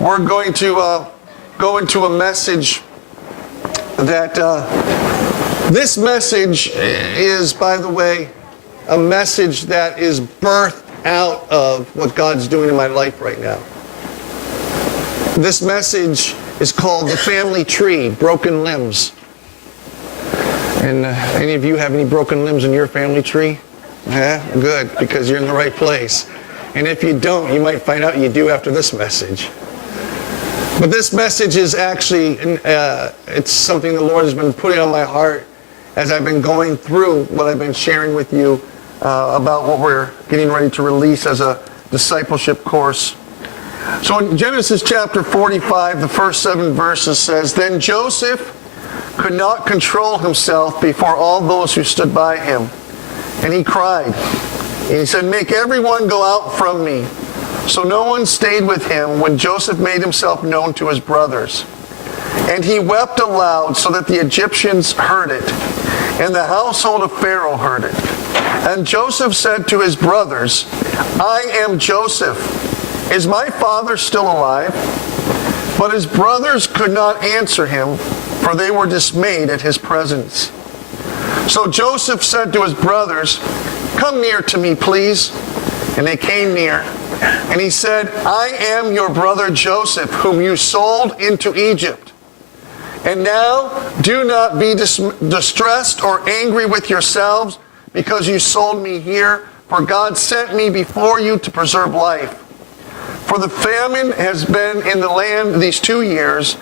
we're going to go into a message that this message is, by the way, a message that is birthed out of what God's doing in my life right now. This message is called The Family Tree, Broken Limbs. And any of you have any broken limbs in your family tree? Yeah, good, because you're in the right place. And if you don't, you might find out you do after this message. But this message is actually, it's something the Lord has been putting on my heart as I've been going through what I've been sharing with you about what we're getting ready to release as a discipleship course. So in Genesis chapter 45, the first 7 verses says, "Then Joseph could not control himself before all those who stood by him. And he cried. And he said, 'Make everyone go out from me.' So no one stayed with him when Joseph made himself known to his brothers. And he wept aloud so that the Egyptians heard it, and the household of Pharaoh heard it. And Joseph said to his brothers, 'I am Joseph. Is my father still alive?' But his brothers could not answer him, for they were dismayed at his presence. So Joseph said to his brothers, 'Come near to me, please.' And they came near. And he said, 'I am your brother Joseph, whom you sold into Egypt. And now do not be distressed or angry with yourselves because you sold me here, for God sent me before you to preserve life. For the famine has been in the land these 2 years,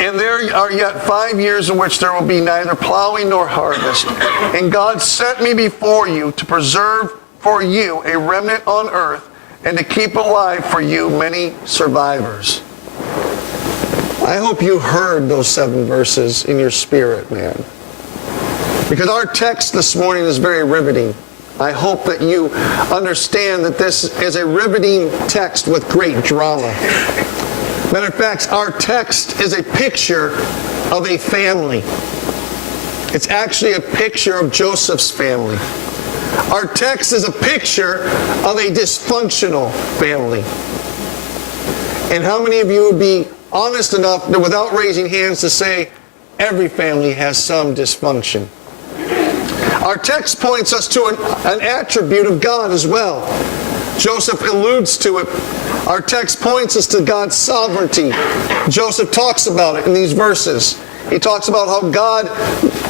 and there are yet 5 years in which there will be neither plowing nor harvest. And God sent me before you to preserve for you a remnant on earth, and to keep alive for you many survivors.'" I hope you heard those 7 verses in your spirit, man. Because our text this morning is very riveting. I hope that you understand that this is a riveting text with great drama. Matter of fact, our text is a picture of a family. It's actually a picture of Joseph's family. Our text is a picture of a dysfunctional family. And how many of you would be honest enough, without raising hands, to say every family has some dysfunction? Our text points us to an attribute of God as well. Joseph alludes to it. Our text points us to God's sovereignty. Joseph talks about it in these verses. He talks about how God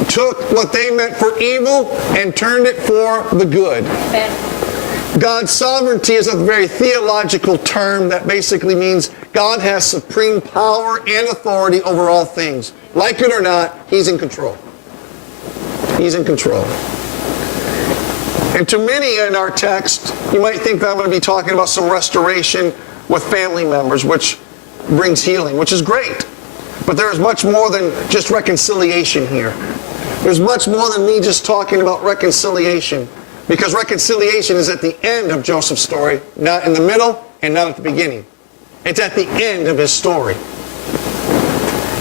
took what they meant for evil and turned it for the good. Amen. God's sovereignty is a very theological term that basically means God has supreme power and authority over all things. Like it or not, He's in control. He's in control. And to many in our text, you might think that I'm going to be talking about some restoration with family members, which brings healing, which is great. But there is much more than just reconciliation here. There's much more than me just talking about reconciliation, because reconciliation is at the end of Joseph's story, not in the middle and not at the beginning. It's at the end of his story.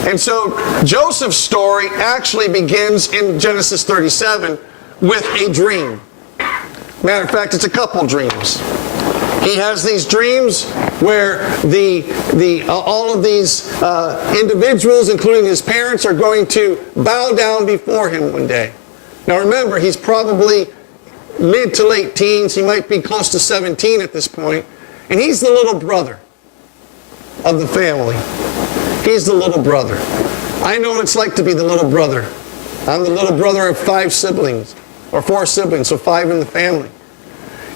And so Joseph's story actually begins in Genesis 37 with a dream. Matter of fact, it's a couple dreams. He has these dreams where all of these individuals, including his parents, are going to bow down before him one day. Now remember, he's probably mid to late teens. He might be close to 17 at this point. And he's the little brother of the family. He's the little brother. I know what it's like to be the little brother. I'm the little brother of 5 siblings, or 4 siblings, so 5 in the family.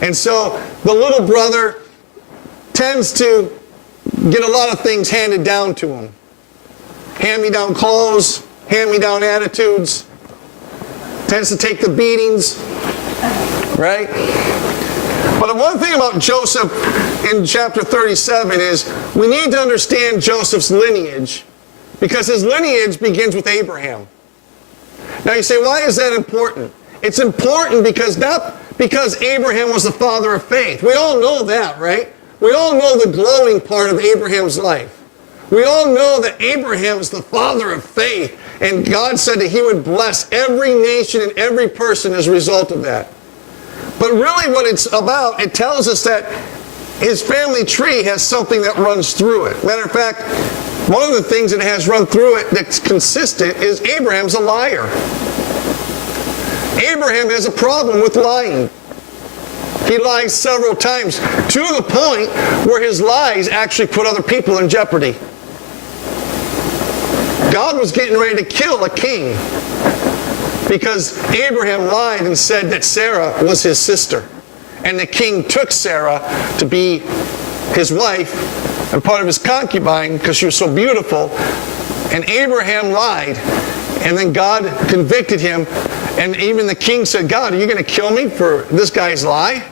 And so the little brother tends to get a lot of things handed down to him. Hand-me-down clothes, hand-me-down attitudes. Tends to take the beatings, right? But the one thing about Joseph in chapter 37 is we need to understand Joseph's lineage, because his lineage begins with Abraham. Now you say, why is that important? It's important because not because Abraham was the father of faith. We all know that, right? We all know the glowing part of Abraham's life. We all know that Abraham is the father of faith, and God said that He would bless every nation and every person as a result of that. But really what it's about, it tells us that his family tree has something that runs through it. Matter of fact, one of the things that has run through it that's consistent is Abraham's a liar. Abraham has a problem with lying. He lies several times, to the point where his lies actually put other people in jeopardy. God was getting ready to kill a king because Abraham lied and said that Sarah was his sister. And the king took Sarah to be his wife and part of his concubine because she was so beautiful. And Abraham lied. And then God convicted him. And even the king said, God, are you going to kill me for this guy's lie?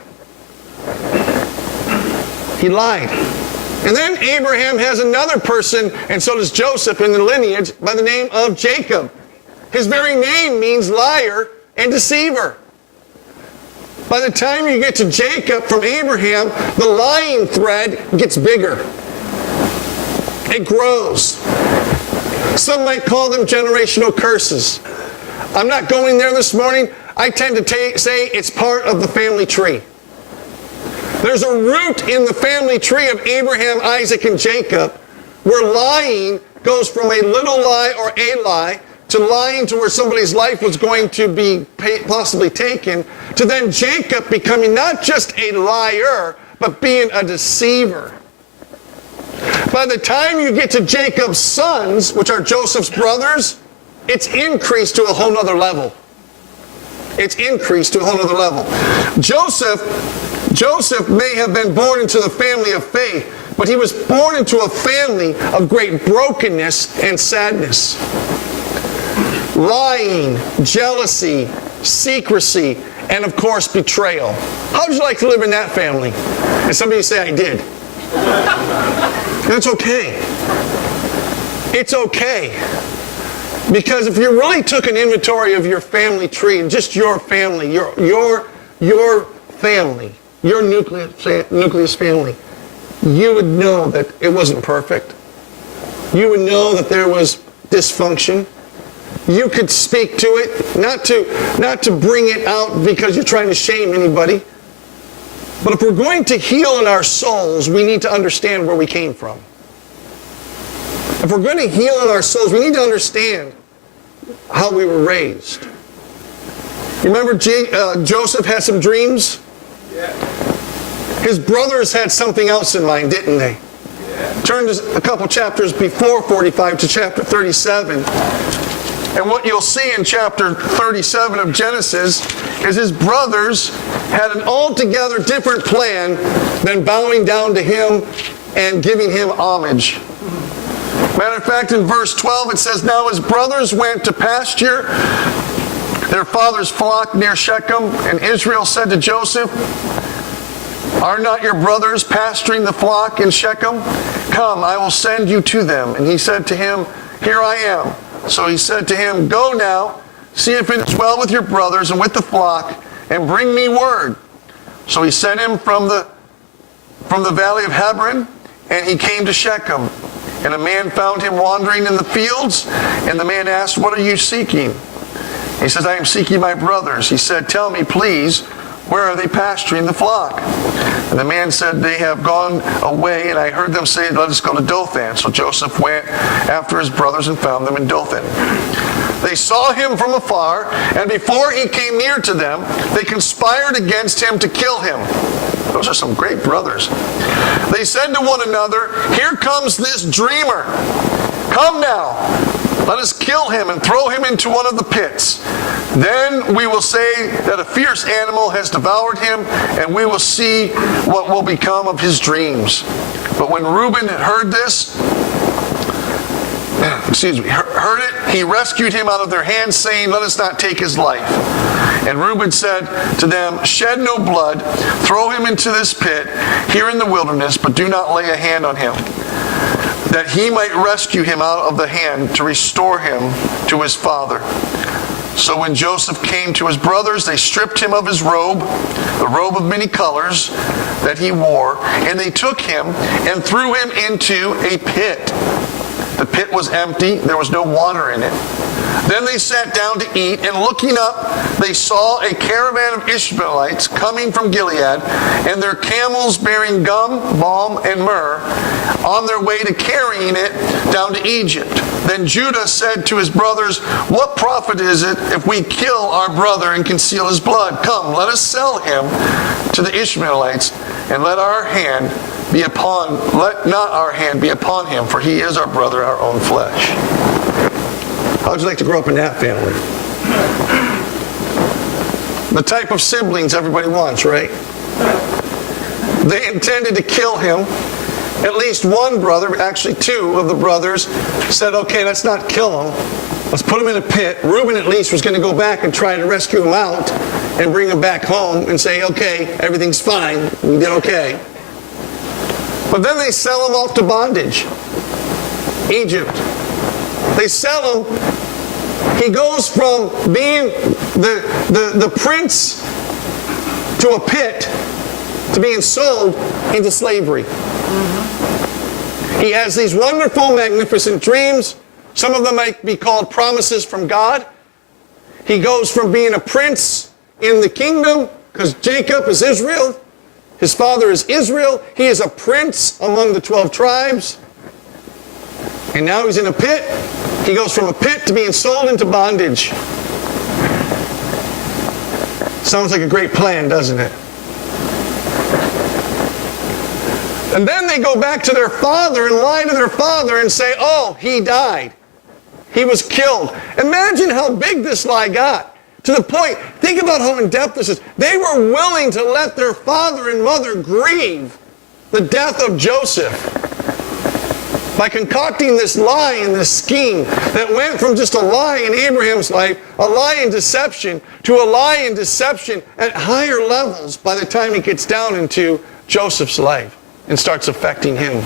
He lied. And then Abraham has another person, and so does Joseph in the lineage, by the name of Jacob. His very name means liar and deceiver. By the time you get to Jacob from Abraham, the lying thread gets bigger. It grows. Some might call them generational curses. I'm not going there this morning. I tend to say it's part of the family tree. There's a root in the family tree of Abraham, Isaac, and Jacob where lying goes from a little lie or a lie to lying to where somebody's life was going to be possibly taken, to then Jacob becoming not just a liar, but being a deceiver. By the time you get to Jacob's sons, which are Joseph's brothers, it's increased to a whole nother level. It's increased to a whole nother level. Joseph may have been born into the family of faith, but he was born into a family of great brokenness and sadness. Lying, jealousy, secrecy, and of course betrayal. How would you like to live in that family? And some of you say, I did. That's okay. It's okay. Because if you really took an inventory of your family tree, and just your family, your family, your nucleus family, you would know that it wasn't perfect. You would know that there was dysfunction. You could speak to it, not to bring it out because you're trying to shame anybody. But if we're going to heal in our souls, we need to understand where we came from. If we're going to heal in our souls, we need to understand how we were raised. You remember Joseph had some dreams? Yeah. His brothers had something else in mind, didn't they? Yeah. Turn to a couple chapters before 45 to chapter 37. And what you'll see in chapter 37 of Genesis is his brothers had an altogether different plan than bowing down to him and giving him homage. Matter of fact, in verse 12 it says, Now his brothers went to pasture their father's flock near Shechem, and Israel said to Joseph, Are not your brothers pasturing the flock in Shechem? Come, I will send you to them. And he said to him, Here I am. So he said to him, Go now, see if it is well with your brothers and with the flock, and bring me word. So he sent him from the valley of Hebron, and he came to Shechem. And a man found him wandering in the fields, and the man asked, What are you seeking? He says, I am seeking my brothers. He said, Tell me, please, where are they pasturing the flock? And the man said, They have gone away, and I heard them say, Let us go to Dothan. So Joseph went after his brothers and found them in Dothan. They saw him from afar, and before he came near to them, they conspired against him to kill him. Those are some great brothers. They said to one another, Here comes this dreamer. Come now, let us kill him and throw him into one of the pits. Then we will say that a fierce animal has devoured him, and we will see what will become of his dreams. But when Reuben had heard this, heard it, he rescued him out of their hands, saying, Let us not take his life. And Reuben said to them, Shed no blood, throw him into this pit here in the wilderness, but do not lay a hand on him, that he might rescue him out of the hand to restore him to his father. So when Joseph came to his brothers, they stripped him of his robe, the robe of many colors that he wore, and they took him and threw him into a pit. The pit was empty, there was no water in it. Then they sat down to eat, and looking up, they saw a caravan of Ishmaelites coming from Gilead, and their camels bearing gum, balm, and myrrh, on their way to carrying it down to Egypt. Then Judah said to his brothers, "What profit is it if we kill our brother and conceal his blood? Come, let us sell him to the Ishmaelites, and let not our hand be upon him, for he is our brother, our own flesh." How would you like to grow up in that family? The type of siblings everybody wants, right? They intended to kill him. At least one brother, actually two of the brothers, said, okay, let's not kill him. Let's put him in a pit. Reuben at least was going to go back and try to rescue him out and bring him back home and say, okay, everything's fine. We did okay. But then they sell him off to bondage. Egypt. They sell him. He goes from being the prince to a pit to being sold into slavery. He has these wonderful, magnificent dreams. Some of them might be called promises from God. He goes from being a prince in the kingdom, because Jacob is Israel. His father is Israel. He is a prince among the 12 tribes. And now he's in a pit. He goes from a pit to being sold into bondage. Sounds like a great plan, doesn't it? And then they go back to their father and lie to their father and say, oh, he died. He was killed. Imagine how big this lie got. To the point, think about how in-depth this is. They were willing to let their father and mother grieve the death of Joseph by concocting this lie and this scheme that went from just a lie in Abraham's life, a lie in deception, to a lie in deception at higher levels by the time it gets down into Joseph's life and starts affecting him.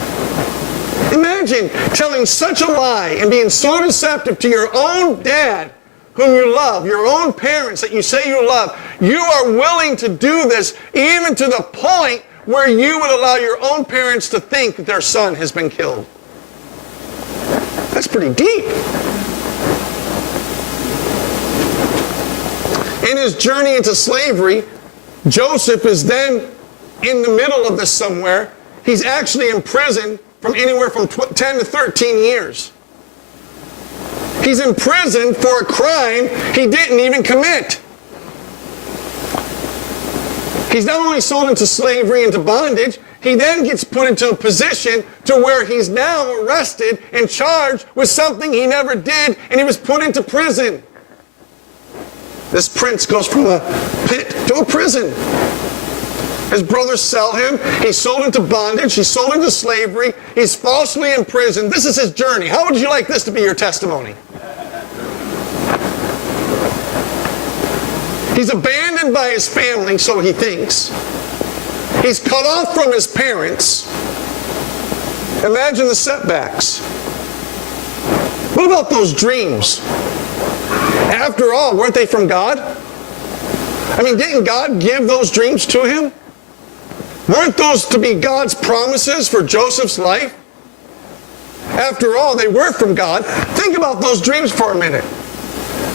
Imagine telling such a lie and being so deceptive to your own dad, whom you love, your own parents that you say you love. You are willing to do this even to the point where you would allow your own parents to think that their son has been killed. That's pretty deep. In his journey into slavery, Joseph is then in the middle of this somewhere. He's actually in prison from anywhere from 10 to 13 years. He's in prison for a crime he didn't even commit. He's not only sold into slavery, into bondage, he then gets put into a position to where he's now arrested and charged with something he never did, and he was put into prison. This prince goes from a pit to a prison. His brothers sell him. He's sold into bondage. He's sold into slavery. He's falsely imprisoned. This is his journey. How would you like this to be your testimony? He's abandoned by his family, so he thinks. He's cut off from his parents. Imagine the setbacks. What about those dreams? After all, weren't they from God? I mean, didn't God give those dreams to him? Weren't those to be God's promises for Joseph's life? After all, they were from God. Think about those dreams for a minute.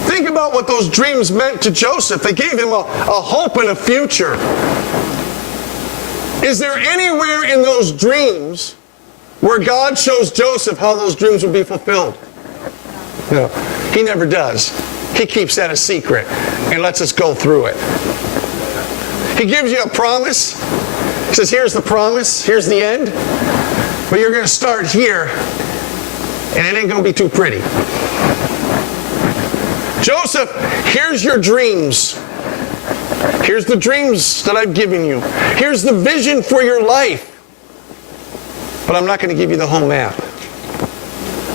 Think about what those dreams meant to Joseph. They gave him a hope and a future. Is there anywhere in those dreams where God shows Joseph how those dreams will be fulfilled? No, he never does. He keeps that a secret and lets us go through it. He gives you a promise. He says, here's the promise, here's the end, but you're going to start here, and it ain't going to be too pretty. Joseph, here's your dreams. Here's the dreams that I've given you. Here's the vision for your life. But I'm not going to give you the whole map.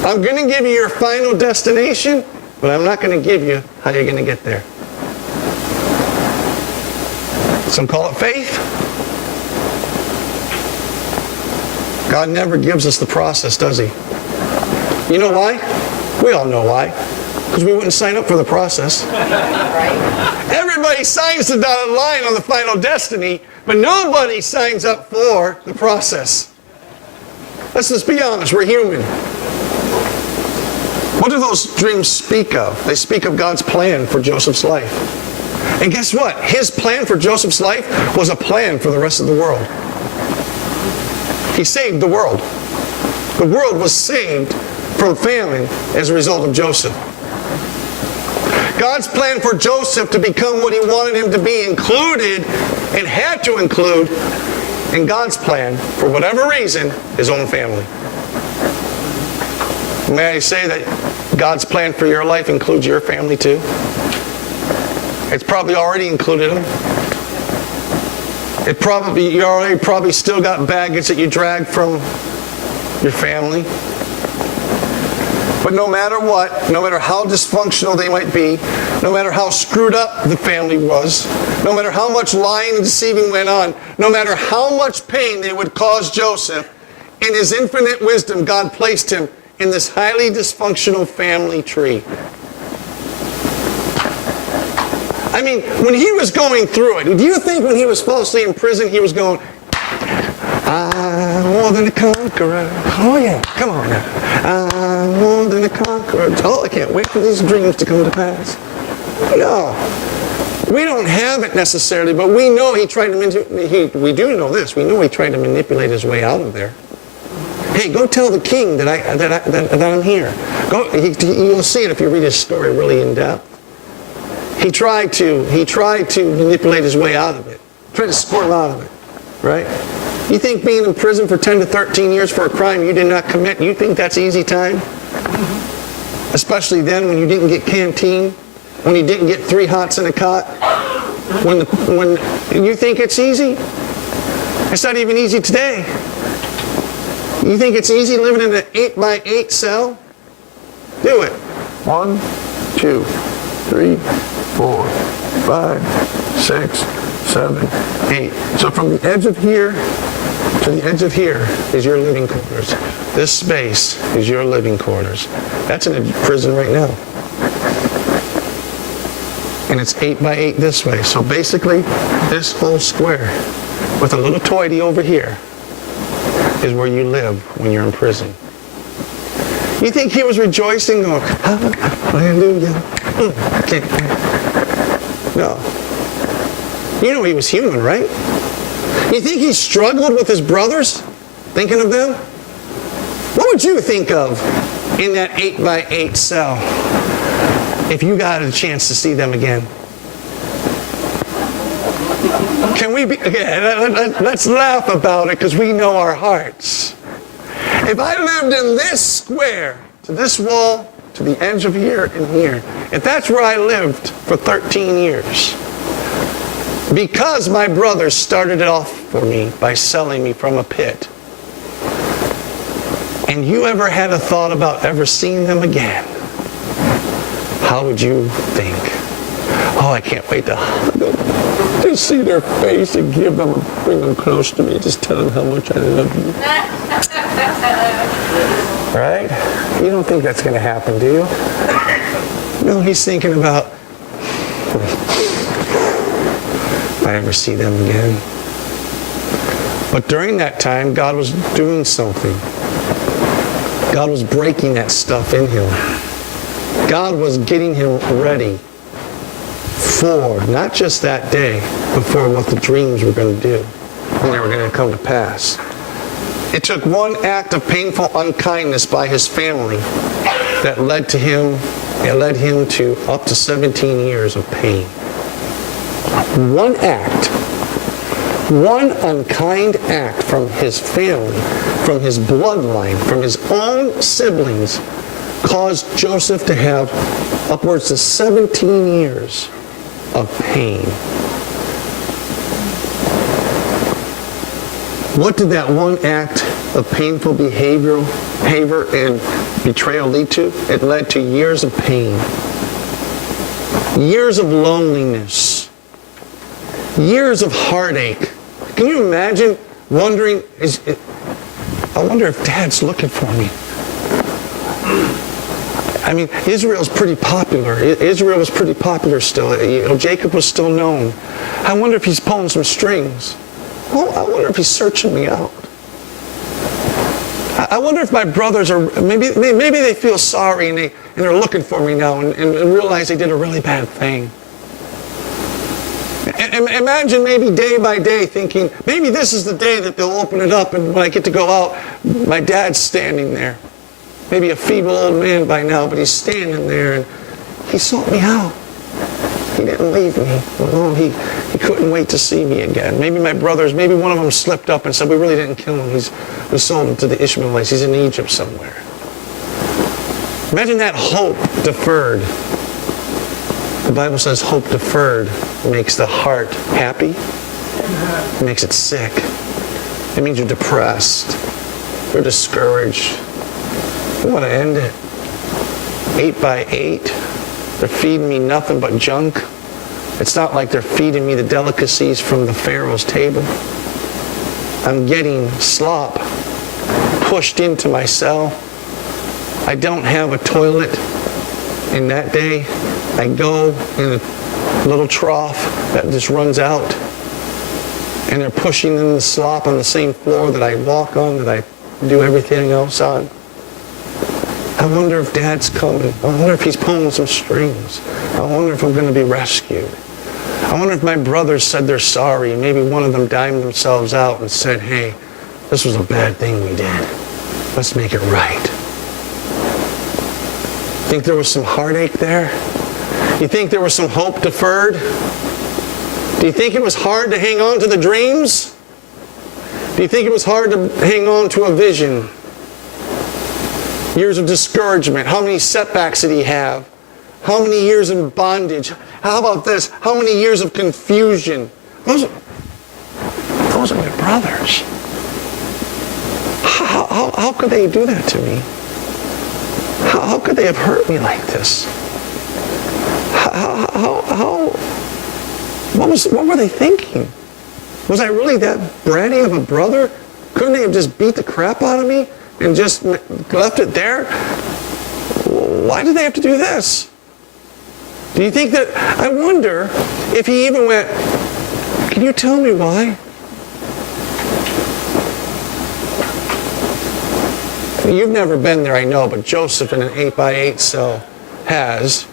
I'm going to give you your final destination, but I'm not going to give you how you're going to get there. Some call it faith. God never gives us the process, does he? You know why? We all know why. Because we wouldn't sign up for the process. Everybody signs the dotted line on the final destiny, but nobody signs up for the process. Let's just be honest, we're human. What do those dreams speak of? They speak of God's plan for Joseph's life. And guess what? His plan for Joseph's life was a plan for the rest of the world. He saved the world. The world was saved from famine as a result of Joseph. God's plan for Joseph to become what he wanted him to be included and had to include in God's plan, for whatever reason, his own family. May I say that God's plan for your life includes your family too? It's probably already included them. You already probably still got baggage that you dragged from your family. But no matter what, no matter how dysfunctional they might be, no matter how screwed up the family was, no matter how much lying and deceiving went on, no matter how much pain they would cause Joseph, in his infinite wisdom, God placed him in this highly dysfunctional family tree. I mean, when he was going through it, do you think when he was falsely in prison, he was going, I'm more than a conqueror. Oh yeah, come on now. I'm more than a conqueror. Oh, I can't wait for these dreams to come to pass. No. We don't have it necessarily, but we know he tried to, we do know this, we know he tried to manipulate his way out of there. Hey, go tell the king that I'm here. You'll see it if you read his story really in depth. He tried to manipulate his way out of it. Tried to squirm out of it, right? You think being in prison for 10 to 13 years for a crime you did not commit, you think that's easy time? Especially then when you didn't get canteen, when you didn't get 3 hots in a cot, when you think it's easy? It's not even easy today. You think it's easy living in an 8x8 cell? Do it. 1, 2, 3, 4, 5, 6, 7, 8. So from the edge of here to the edge of here is your living quarters. This space is your living quarters. That's in a prison right now. And it's 8x8 this way. So basically, this whole square with a little toity over here is where you live when you're in prison. You think he was rejoicing, going, hallelujah? No. You know he was human, right? You think he struggled with his brothers, thinking of them? What would you think of in that 8x8 cell if you got a chance to see them again? Can we be, let's laugh about it because we know our hearts. If I lived in this square, to this wall, to the edge of here and here, if that's where I lived for 13 years, because my brothers started it off for me by selling me from a pit, and you ever had a thought about ever seeing them again, how would you think? Oh, I can't wait to hug them, to see their face and give them, bring them close to me, just tell them how much I love you. Right? You don't think that's going to happen, do you? No, he's thinking about, if I ever see them again. But during that time, God was doing something. God was breaking that stuff in him. God was getting him ready for not just that day, but for what the dreams were going to do, when they were going to come to pass. It took one act of painful unkindness by his family that led him to up to 17 years of pain. One act, one unkind act from his family, from his bloodline, from his own siblings, caused Joseph to have upwards of 17 years of pain. What did that one act of painful behavior and betrayal lead to? It led to years of pain, years of loneliness, years of heartache. Can you imagine wondering, I wonder if Dad's looking for me? I mean, Israel's pretty popular. Israel was pretty popular still. Jacob was still known. I wonder if he's pulling some strings. Oh, I wonder if he's searching me out. I wonder if my brothers are, maybe they feel sorry and they're looking for me now and realize they did a really bad thing. And imagine maybe day by day thinking, maybe this is the day that they'll open it up, and when I get to go out, my dad's standing there. Maybe a feeble old man by now, but he's standing there and he sought me out. He didn't leave me alone. He couldn't wait to see me again. Maybe my brothers, maybe one of them slipped up and said, we really didn't kill him. We sold him to the Ishmaelites. He's in Egypt somewhere. Imagine that hope deferred. The Bible says hope deferred makes the heart happy. It makes it sick. It means you're depressed. You're discouraged. You want to end it. 8 by 8. They're feeding me nothing but junk. It's not like they're feeding me the delicacies from the Pharaoh's table. I'm getting slop pushed into my cell. I don't have a toilet. In that day, I go in a little trough that just runs out. And they're pushing in the slop on the same floor that I walk on, that I do everything else on. I wonder if Dad's coming. I wonder if he's pulling some strings. I wonder if I'm going to be rescued. I wonder if my brothers said they're sorry. Maybe one of them dimed themselves out and said, hey, this was a bad thing we did. Let's make it right. Think there was some heartache there? You think there was some hope deferred? Do you think it was hard to hang on to the dreams? Do you think it was hard to hang on to a vision? Years of discouragement. How many setbacks did he have? How many years in bondage? How about this? How many years of confusion? Those are my brothers. How could they do that to me? How could they have hurt me like this? What were they thinking? Was I really that bratty of a brother? Couldn't they have just beat the crap out of me and just left it there? Why did they have to do this? Do you think that, I wonder if he even went, can you tell me why? You've never been there, I know, but Joseph in an 8 by 8 cell has.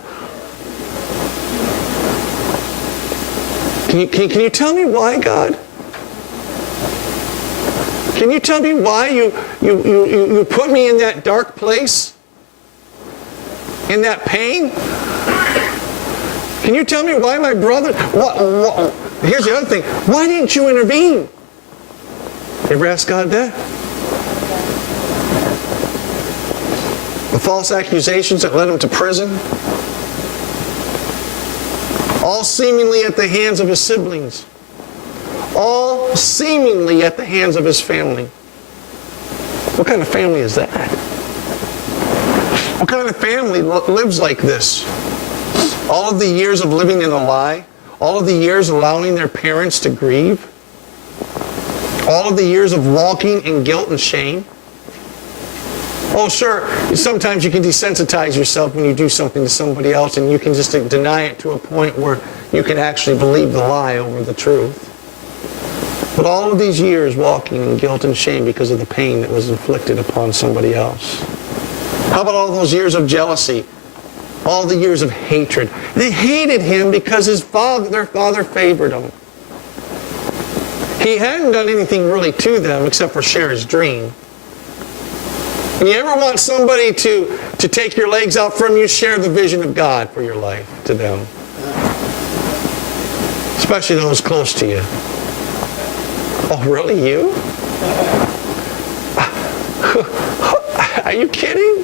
Can you tell me why, God? Can you tell me why you put me in that dark place? In that pain? Can you tell me why my brother... Here's the other thing. Why didn't you intervene? You ever ask God that? The false accusations that led him to prison? All seemingly at the hands of his siblings. All seemingly at the hands of his family. What kind of family is that? What kind of family lives like this? All of the years of living in a lie, all of the years allowing their parents to grieve, all of the years of walking in guilt and shame. Oh, sure, sometimes you can desensitize yourself when you do something to somebody else, and you can just deny it to a point where you can actually believe the lie over the truth. But all of these years walking in guilt and shame because of the pain that was inflicted upon somebody else. How about all those years of jealousy? All the years of hatred. They hated him because their father favored him. He hadn't done anything really to them except for share his dream. And you ever want somebody to take your legs out from you, share the vision of God for your life to them. Especially those close to you. Oh, really? You? Are you kidding?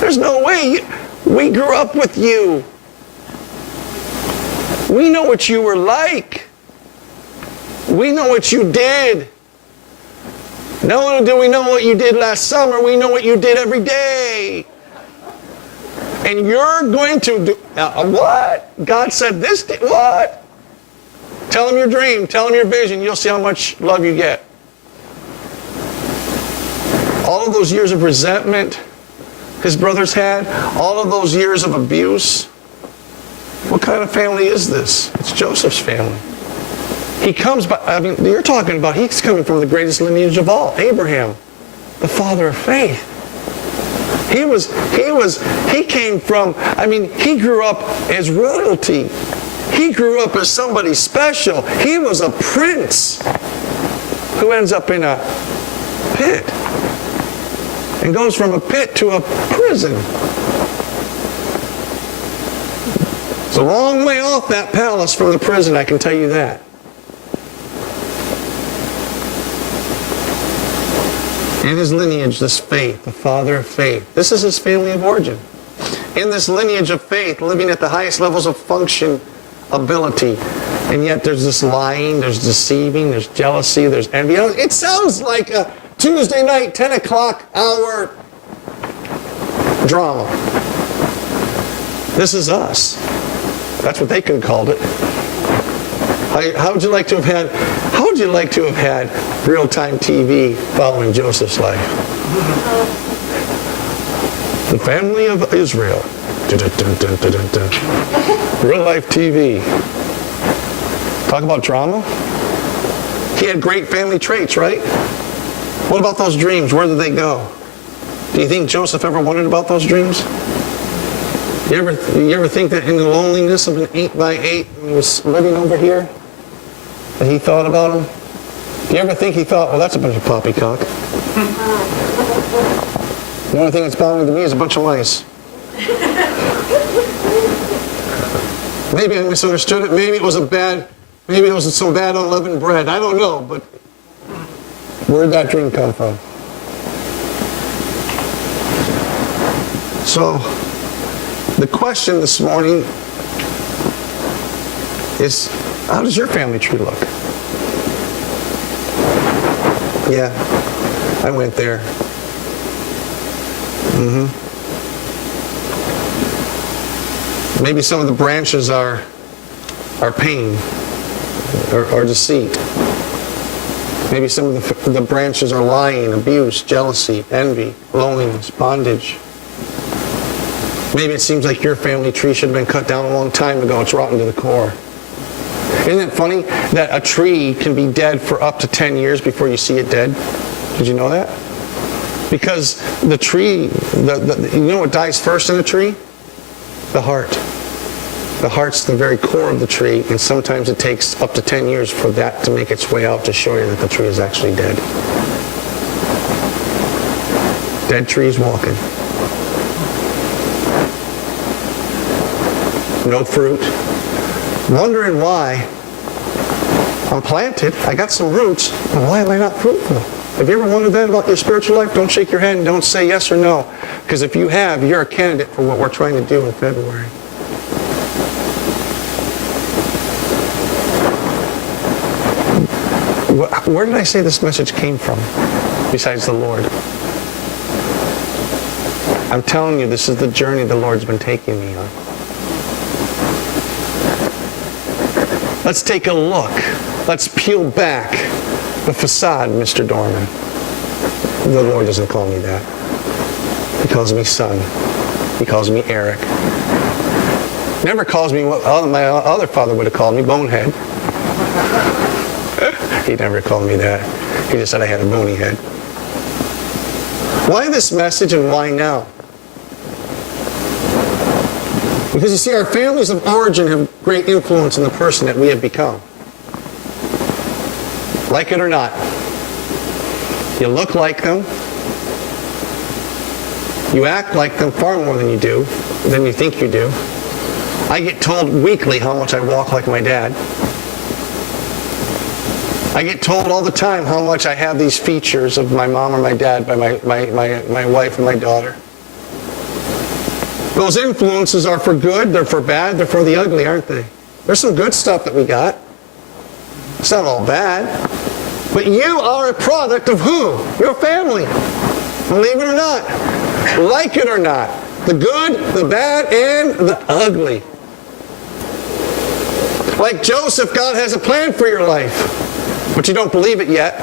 There's no way. We grew up with you. We know what you were like. We know what you did. Not only do we know what you did last summer, we know what you did every day. And you're going to do... what? God said this... What? Tell him your dream. Tell him your vision. You'll see how much love you get. All of those years of resentment his brothers had, all of those years of abuse. What kind of family is this? It's Joseph's family. He comes by, you're talking about, he's coming from the greatest lineage of all, Abraham. the father of faith. He came from, he grew up as royalty. He grew up as somebody special. He was a prince who ends up in a pit and goes from a pit to a prison. It's a long way off that palace from the prison, I can tell you that. In his lineage, this faith, the father of faith. This is his family of origin. In this lineage of faith, living at the highest levels of function, ability. And yet there's this lying, there's deceiving, there's jealousy, there's envy. It sounds like a Tuesday night, 10 o'clock hour drama. This is us. That's what they could have called it. How would you like to have had real-time TV following Joseph's life? The family of Israel. Real-life TV. Talk about drama. He had great family traits, right? What about those dreams? Where did they go? Do you think Joseph ever wondered about those dreams? You ever think that in the loneliness of an 8x8 when he was living over here, that he thought about them? Do you ever think he thought, well, that's a bunch of poppycock? The only thing that's bothering to me is a bunch of lice. Maybe I misunderstood it. Maybe it was some bad unleavened bread. I don't know, but where did that dream come from? So, the question this morning is, how does your family tree look? Yeah, I went there. Maybe some of the branches are pain or deceit. Maybe some of the branches are lying, abuse, jealousy, envy, loneliness, bondage. Maybe it seems like your family tree should have been cut down a long time ago. It's rotten to the core. Isn't it funny that a tree can be dead for up to 10 years before you see it dead? Did you know that? Because the tree, you know what dies first in a tree? The heart. The heart's the very core of the tree, and sometimes it takes up to 10 years for that to make its way out to show you that the tree is actually dead. Dead trees walking. No fruit. Wondering why I'm planted, I got some roots, but why am I not fruitful? Have you ever wondered that about your spiritual life? Don't shake your head and don't say yes or no. Because if you have, you're a candidate for what we're trying to do in February. Where did I say this message came from, besides the Lord? I'm telling you, this is the journey the Lord's been taking me on. Let's take a look. Let's peel back the facade, Mr. Dorman. The Lord doesn't call me that. He calls me son. He calls me Eric. Never calls me what my other father would have called me, bonehead. He never called me that. He just said I had a bony head. Why this message and why now? Because you see, our families of origin have great influence in the person that we have become. Like it or not. You look like them. You act like them far more than you think you do. I get told weekly how much I walk like my dad. I get told all the time how much I have these features of my mom or my dad by my wife and my daughter. Those influences are for good, they're for bad, they're for the ugly, aren't they? There's some good stuff that we got. It's not all bad. But you are a product of who? Your family. Believe it or not. Like it or not. The good, the bad, and the ugly. Like Joseph, God has a plan for your life. But you don't believe it yet.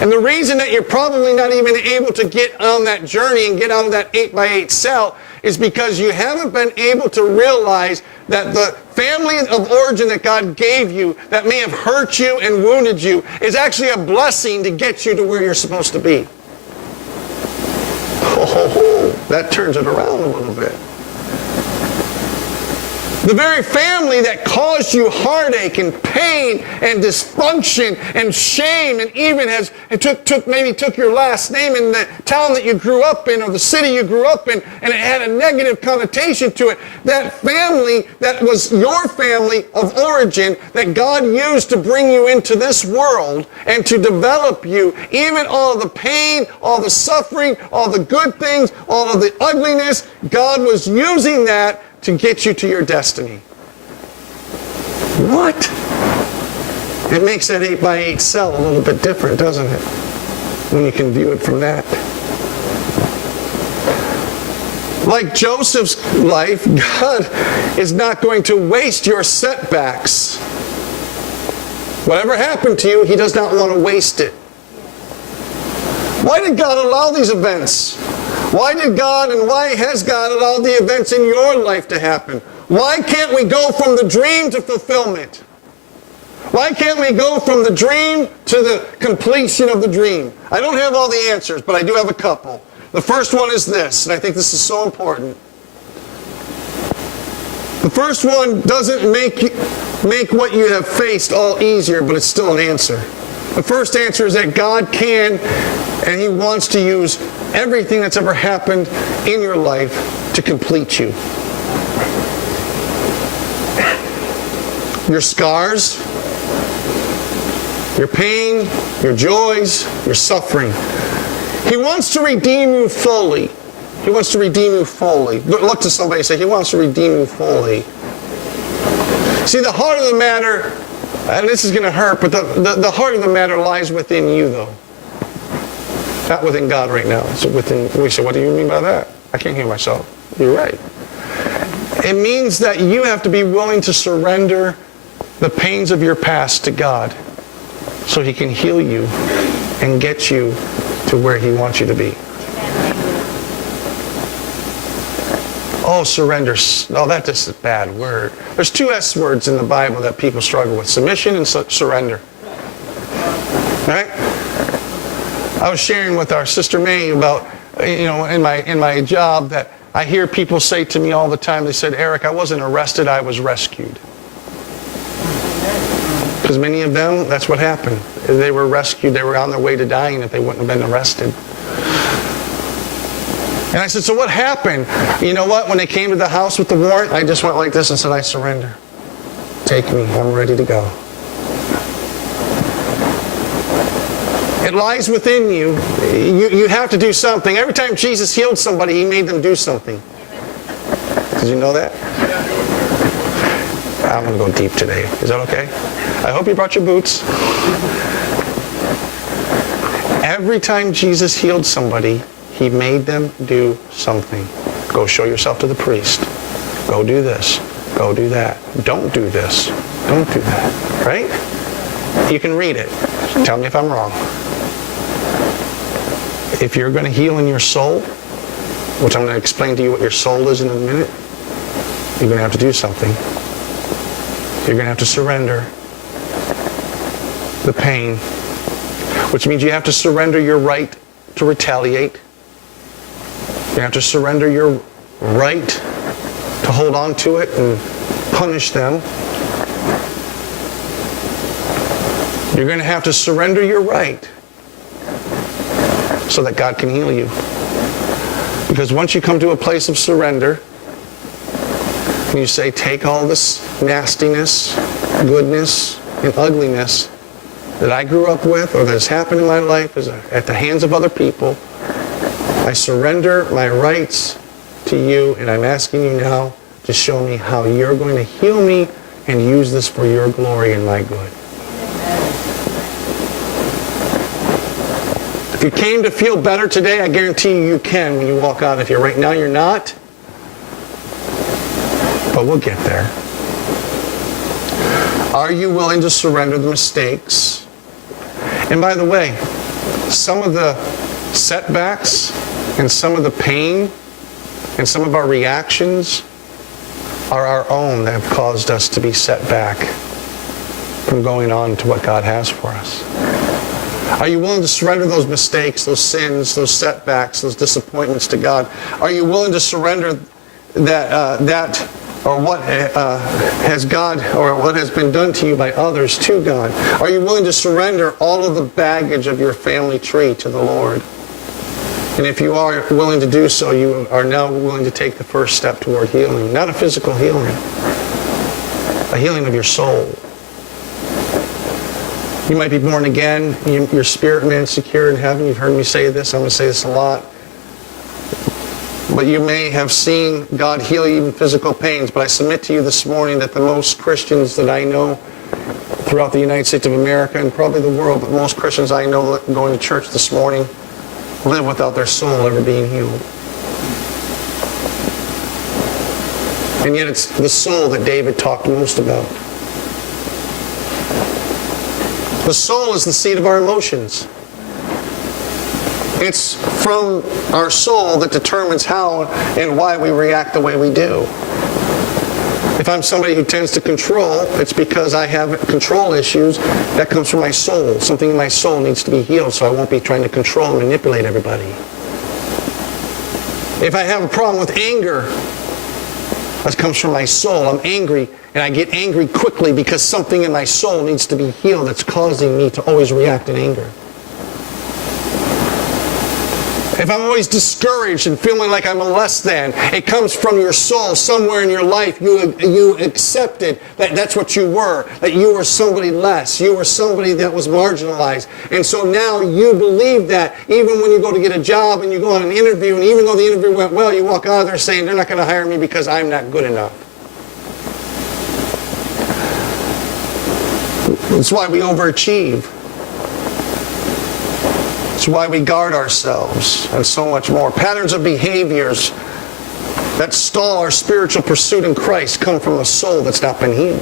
And the reason that you're probably not even able to get on that journey and get out of that 8x8 cell is because you haven't been able to realize that the family of origin that God gave you that may have hurt you and wounded you is actually a blessing to get you to where you're supposed to be. that turns it around a little bit. The very family that caused you heartache and pain and dysfunction and shame, and even maybe took your last name in the town that you grew up in or the city you grew up in, and it had a negative connotation to it. That family that was your family of origin that God used to bring you into this world and to develop you, even all the pain, all the suffering, all the good things, all of the ugliness, God was using that to get you to your destiny. What? It makes that 8x8 cell a little bit different, doesn't it? When you can view it from that. Like Joseph's life, God is not going to waste your setbacks. Whatever happened to you, He does not want to waste it. Why did God allow these events? Why did God and why has God allowed the events in your life to happen? Why can't we go from the dream to fulfillment? Why can't we go from the dream to the completion of the dream? I don't have all the answers, but I do have a couple. The first one is this, and I think this is so important. The first one doesn't make what you have faced all easier, but it's still an answer. The first answer is that God can and He wants to use everything that's ever happened in your life to complete you. Your scars, your pain, your joys, your suffering. He wants to redeem you fully. He wants to redeem you fully. Look to somebody and say, He wants to redeem you fully. See, the heart of the matter, and this is going to hurt, but the heart of the matter lies within you, though. Not within God right now. It's within. We say, what do you mean by that? I can't hear myself. You're right. It means that you have to be willing to surrender the pains of your past to God so He can heal you and get you to where He wants you to be. Oh, surrender. Oh, that's just a bad word. There's two S words in the Bible that people struggle with. Submission and surrender. Right? I was sharing with our sister May about, in my job that I hear people say to me all the time, they said, Eric, I wasn't arrested, I was rescued. Because many of them, that's what happened. They were rescued, they were on their way to dying if they wouldn't have been arrested. And I said, so what happened? You know what? When they came to the house with the warrant, I just went like this and said, I surrender. Take me, I'm ready to go. It lies within you. You have to do something. Every time Jesus healed somebody, He made them do something. Did you know that? I'm going to go deep today. Is that okay? I hope you brought your boots. Every time Jesus healed somebody, He made them do something. Go show yourself to the priest. Go do this. Go do that. Don't do this. Don't do that. Right? You can read it. Tell me if I'm wrong. If you're going to heal in your soul, which I'm going to explain to you what your soul is in a minute, you're going to have to do something. You're going to have to surrender the pain, which means you have to surrender your right to retaliate. You have to surrender your right to hold on to it and punish them. You're going to have to surrender your right so that God can heal you. Because once you come to a place of surrender, and you say, take all this nastiness, goodness, and ugliness that I grew up with or that has happened in my life at the hands of other people, I surrender my rights to you, and I'm asking you now to show me how you're going to heal me and use this for your glory and my good. If you came to feel better today, I guarantee you can when you walk out of here. Right now you're not, but we'll get there. Are you willing to surrender the mistakes? And by the way, some of the setbacks and some of the pain and some of our reactions are our own that have caused us to be set back from going on to what God has for us. Are you willing to surrender those mistakes, those sins, those setbacks, those disappointments to God? Are you willing to surrender that or what has God or what has been done to you by others to God? Are you willing to surrender all of the baggage of your family tree to the Lord? And if you are willing to do so, you are now willing to take the first step toward healing. Not a physical healing, a healing of your soul. You might be born again, your spirit man secure in heaven. You've heard me say this, I'm going to say this a lot. But you may have seen God heal even physical pains. But I submit to you this morning that the most Christians that I know throughout the United States of America and probably the world, but most Christians I know going to church this morning live without their soul ever being healed. And yet it's the soul that David talked most about. The soul is the seat of our emotions. It's from our soul that determines how and why we react the way we do. If I'm somebody who tends to control, it's because I have control issues. That comes from my soul. Something in my soul needs to be healed so I won't be trying to control and manipulate everybody. If I have a problem with anger, that comes from my soul. I'm angry, and I get angry quickly because something in my soul needs to be healed that's causing me to always react in anger. If I'm always discouraged and feeling like I'm a less than, it comes from your soul. Somewhere in your life you accepted that that's what you were, that you were somebody less. You were somebody that was marginalized. And so now you believe that even when you go to get a job and you go on an interview, and even though the interview went well, you walk out of there saying, they're not going to hire me because I'm not good enough. That's why we overachieve. It's why we guard ourselves and so much more. Patterns of behaviors that stall our spiritual pursuit in Christ come from a soul that's not been healed.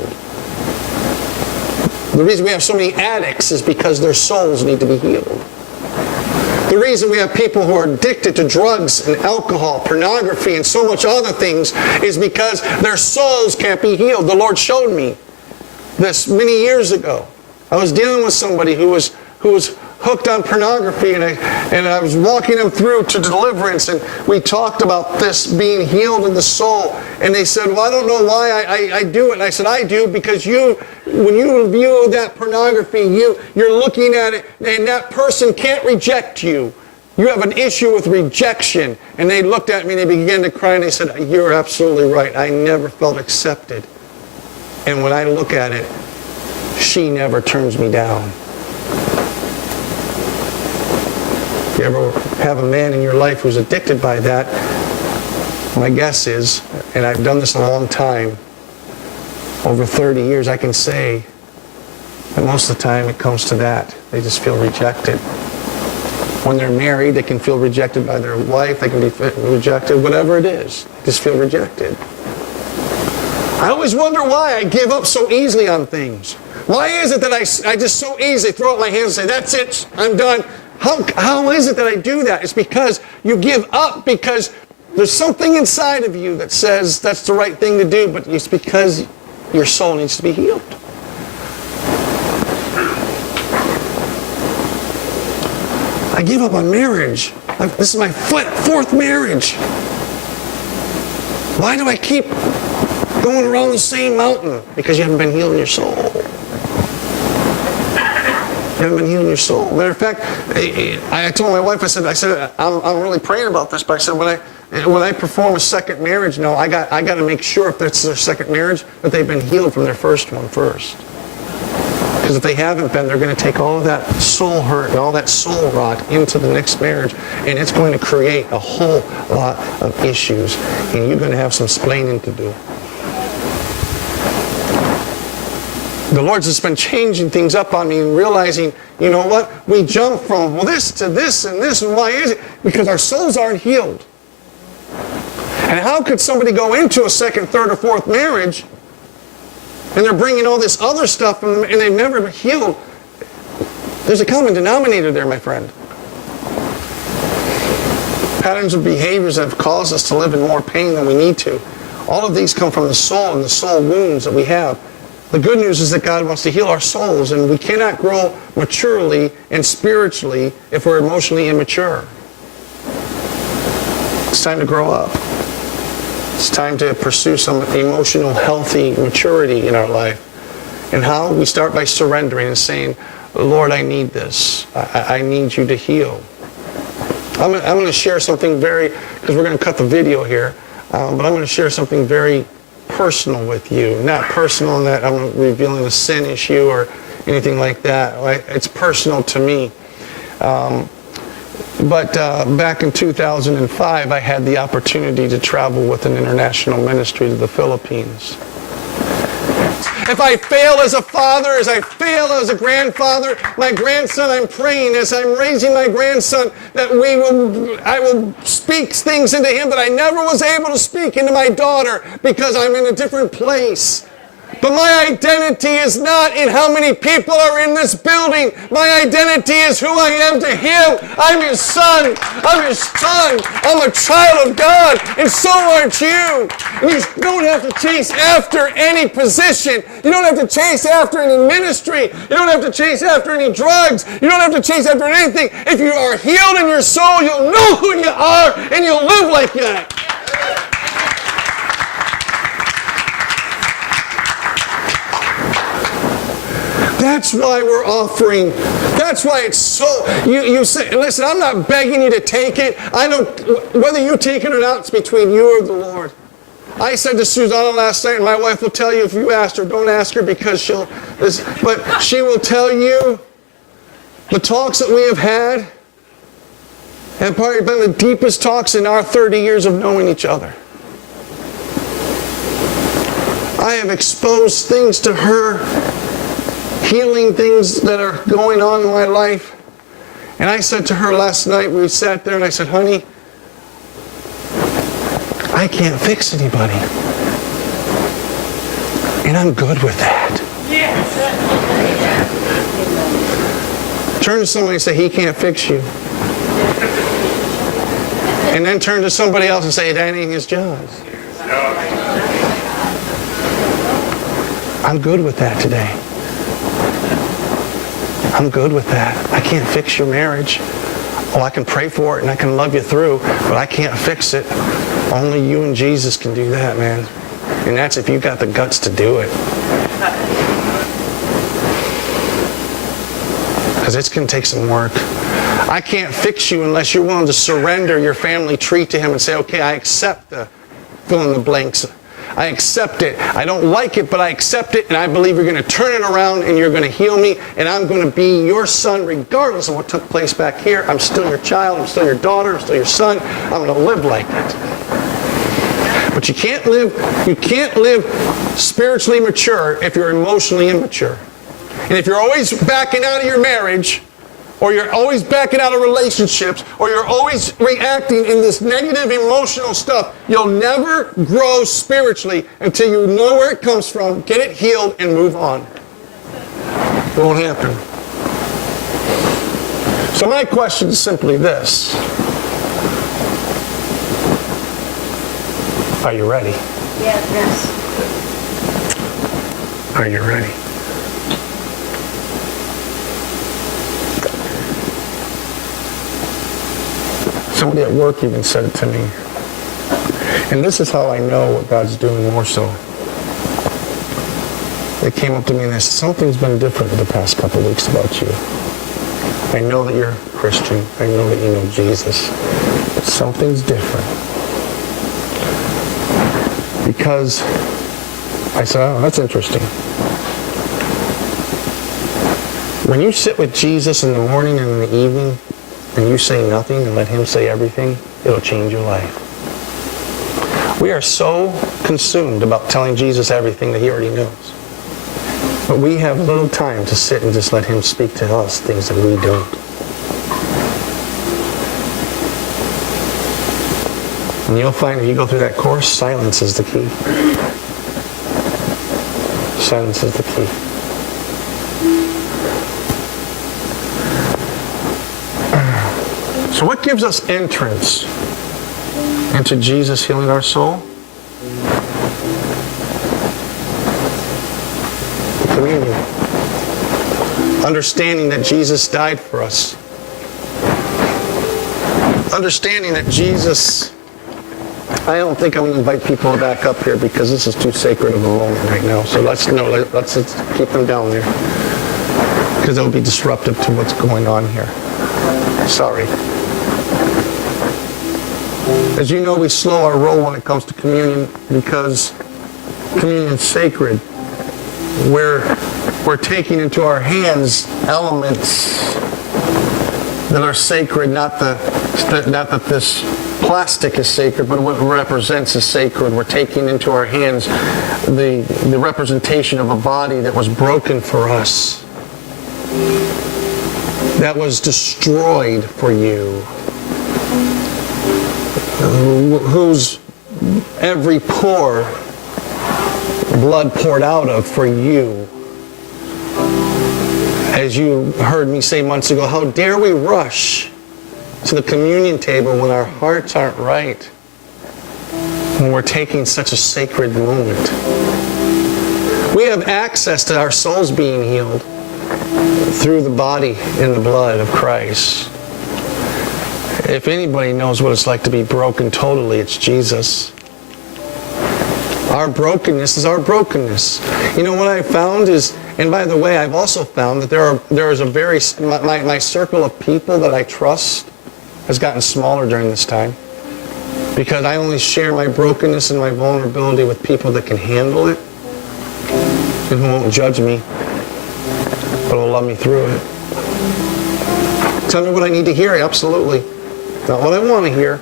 The reason we have so many addicts is because their souls need to be healed. The reason we have people who are addicted to drugs and alcohol, pornography, and so much other things is because their souls can't be healed. The Lord showed me this many years ago. I was dealing with somebody who was hooked on pornography, and I was walking them through to deliverance, and we talked about this being healed in the soul, and they said, well, I don't know why I do it. And I said, I do, because when you view that pornography, you're looking at it, and that person can't reject you. You have an issue with rejection. And they looked at me and they began to cry, and they said, you're absolutely right. I never felt accepted. And when I look at it, she never turns me down. If you ever have a man in your life who's addicted by that, my guess is, and I've done this a long time, over 30 years, I can say that most of the time it comes to that. They just feel rejected. When they're married, they can feel rejected by their wife, they can be rejected, whatever it is. They just feel rejected. I always wonder why I give up so easily on things. Why is it that I just so easily throw up my hands and say, that's it, I'm done. How is it that I do that? It's because you give up because there's something inside of you that says that's the right thing to do, but it's because your soul needs to be healed. I give up on marriage. This is my fourth marriage. Why do I keep going around the same mountain? Because you haven't been healed in your soul. You haven't been healing your soul. Matter of fact, I told my wife, I said, I'm really praying about this, but I said, when I perform a second marriage, no, I got to make sure if that's their second marriage, that they've been healed from their first one first. Because if they haven't been, they're going to take all of that soul hurt and all that soul rot into the next marriage, and it's going to create a whole lot of issues, and you're going to have some splaining to do. The Lord's just been changing things up on me and realizing, you know what? We jump from this to this, and why is it? Because our souls aren't healed. And how could somebody go into a second, third, or fourth marriage, and they're bringing all this other stuff, and they've never been healed? There's a common denominator there, my friend. Patterns of behaviors that have caused us to live in more pain than we need to. All of these come from the soul and the soul wounds that we have. The good news is that God wants to heal our souls, and we cannot grow maturely and spiritually if we're emotionally immature. It's time to grow up. It's time to pursue some emotional, healthy maturity in our life. And how? We start by surrendering and saying, Lord, I need this. I need you to heal. I'm going to share something because we're going to cut the video here, but I'm going to share something very personal with you. Not personal in that I'm revealing a sin issue or anything like that. Right? It's personal to me. But back in 2005, I had the opportunity to travel with an international ministry to the Philippines. If I fail as a father, as I fail as a grandfather, my grandson, I'm praying as I'm raising my grandson that I will speak things into him that I never was able to speak into my daughter because I'm in a different place. But my identity is not in how many people are in this building. My identity is who I am to him. I'm his son. I'm his son. I'm a child of God, and so aren't you. And you don't have to chase after any position. You don't have to chase after any ministry. You don't have to chase after any drugs. You don't have to chase after anything. If you are healed in your soul, you'll know who you are, and you'll live like that. That's why we're offering. That's why it's so. You say, listen, I'm not begging you to take it. I don't. Whether you take it or not, it's between you and the Lord. I said to Susanna last night, and my wife will tell you if you asked her. Don't ask her because but she will tell you the talks that we have had have probably been the deepest talks in our 30 years of knowing each other. I have exposed things to her, healing things that are going on in my life. And I said to her last night, we sat there and I said, honey, I can't fix anybody. And I'm good with that. Yes. Turn to somebody and say, he can't fix you. And then turn to somebody else and say, that ain't his job. I'm good with that today. I'm good with that. I can't fix your marriage. Oh, I can pray for it and I can love you through, but I can't fix it. Only you and Jesus can do that, man. And that's if you got the guts to do it. Because it's going to take some work. I can't fix you unless you're willing to surrender your family tree to him and say, okay, I accept the fill in the blanks. I accept it. I don't like it, but I accept it, and I believe you're going to turn it around and you're going to heal me, and I'm going to be your son regardless of what took place back here. I'm still your child. I'm still your daughter. I'm still your son. I'm going to live like it. But you can't live spiritually mature if you're emotionally immature. And if you're always backing out of your marriage, or you're always backing out of relationships, or you're always reacting in this negative emotional stuff, you'll never grow spiritually until you know where it comes from, get it healed, and move on. It won't happen. So my question is simply this. Are you ready? Yes. Are you ready? Somebody at work even said it to me. And this is how I know what God's doing more so. They came up to me and they said, something's been different for the past couple of weeks about you. I know that you're a Christian. I know that you know Jesus. But something's different. Because I said, oh, that's interesting. When you sit with Jesus in the morning and in the evening, and you say nothing and let him say everything, it'll change your life. We are so consumed about telling Jesus everything that he already knows. But we have little time to sit and just let him speak to us things that we don't. And you'll find if you go through that course, silence is the key. Silence is the key. So what gives us entrance into Jesus healing our soul? communion. Understanding that Jesus died for us. Understanding that Jesus... I don't think I'm going to invite people back up here because this is too sacred of a moment right now. So let's keep them down there because it'll be disruptive to what's going on here. Sorry. As you know, we slow our roll when it comes to communion because communion's sacred. We're taking into our hands elements that are sacred, not that this plastic is sacred, but what it represents is sacred. We're taking into our hands the representation of a body that was broken for us, that was destroyed for you, whose every pore blood poured out of for you. As you heard me say months ago, how dare we rush to the communion table when our hearts aren't right, when we're taking such a sacred moment. We have access to our souls being healed through the body and the blood of Christ. If anybody knows what it's like to be broken totally, it's Jesus. Our brokenness is our brokenness. You know what I found is, and by the way, I've also found that there is a very, my circle of people that I trust has gotten smaller during this time because I only share my brokenness and my vulnerability with people that can handle it and who won't judge me, but will love me through it. Tell me what I need to hear, absolutely. Not what I want to hear.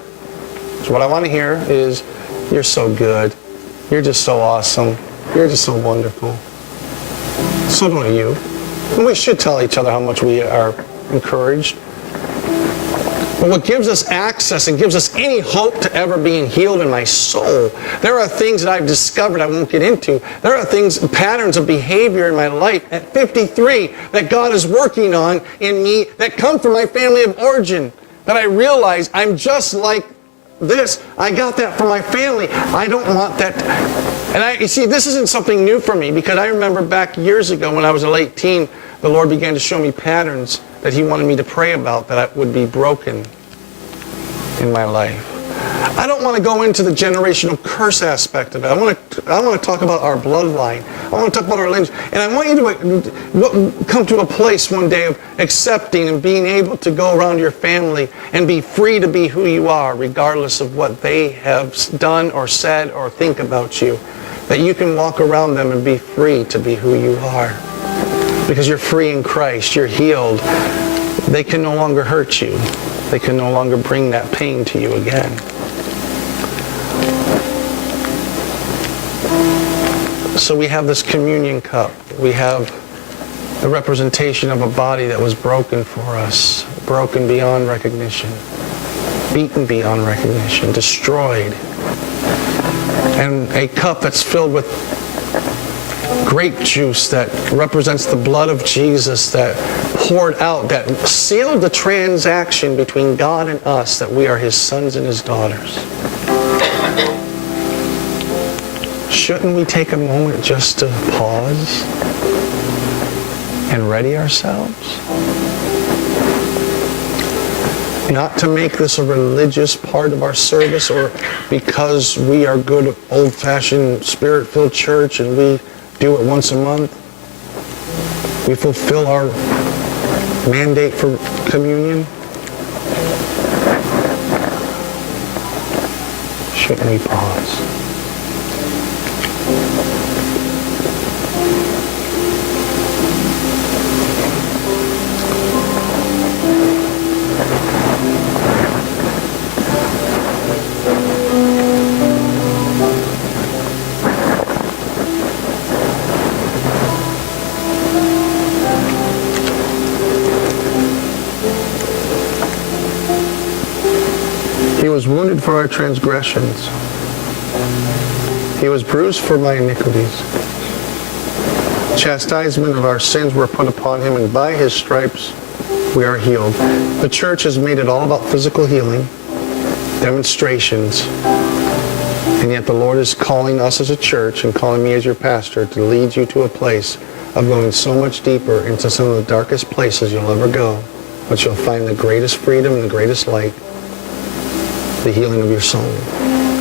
So what I want to hear is, you're so good. You're just so awesome. You're just so wonderful. So don't you. And we should tell each other how much we are encouraged. But what gives us access and gives us any hope to ever being healed in my soul, there are things that I've discovered I won't get into. There are things, patterns of behavior in my life at 53 that God is working on in me that come from my family of origin, that I realize I'm just like this. I got that from my family. I don't want that. And you see, this isn't something new for me because I remember back years ago when I was a late teen, the Lord began to show me patterns that He wanted me to pray about that would be broken in my life. I don't want to go into the generational curse aspect of it. I want to talk about our bloodline. I want to talk about our lineage. And I want you to come to a place one day of accepting and being able to go around your family and be free to be who you are, regardless of what they have done or said or think about you. That you can walk around them and be free to be who you are. Because you're free in Christ. You're healed. They can no longer hurt you. They can no longer bring that pain to you again. So we have this communion cup. We have the representation of a body that was broken for us, broken beyond recognition, beaten beyond recognition, destroyed. And a cup that's filled with grape juice that represents the blood of Jesus that poured out, that sealed the transaction between God and us, that we are His sons and His daughters. Shouldn't we take a moment just to pause and ready ourselves? Not to make this a religious part of our service or because we are good old-fashioned spirit-filled church and we do it once a month. We fulfill our mandate for communion. Shouldn't we pause? He was wounded for our transgressions. He was bruised for my iniquities. Chastisement of our sins were put upon Him, and by His stripes we are healed. The church has made it all about physical healing, demonstrations, and yet the Lord is calling us as a church and calling me as your pastor to lead you to a place of going so much deeper into some of the darkest places you'll ever go, but you'll find the greatest freedom and the greatest light, the healing of your soul.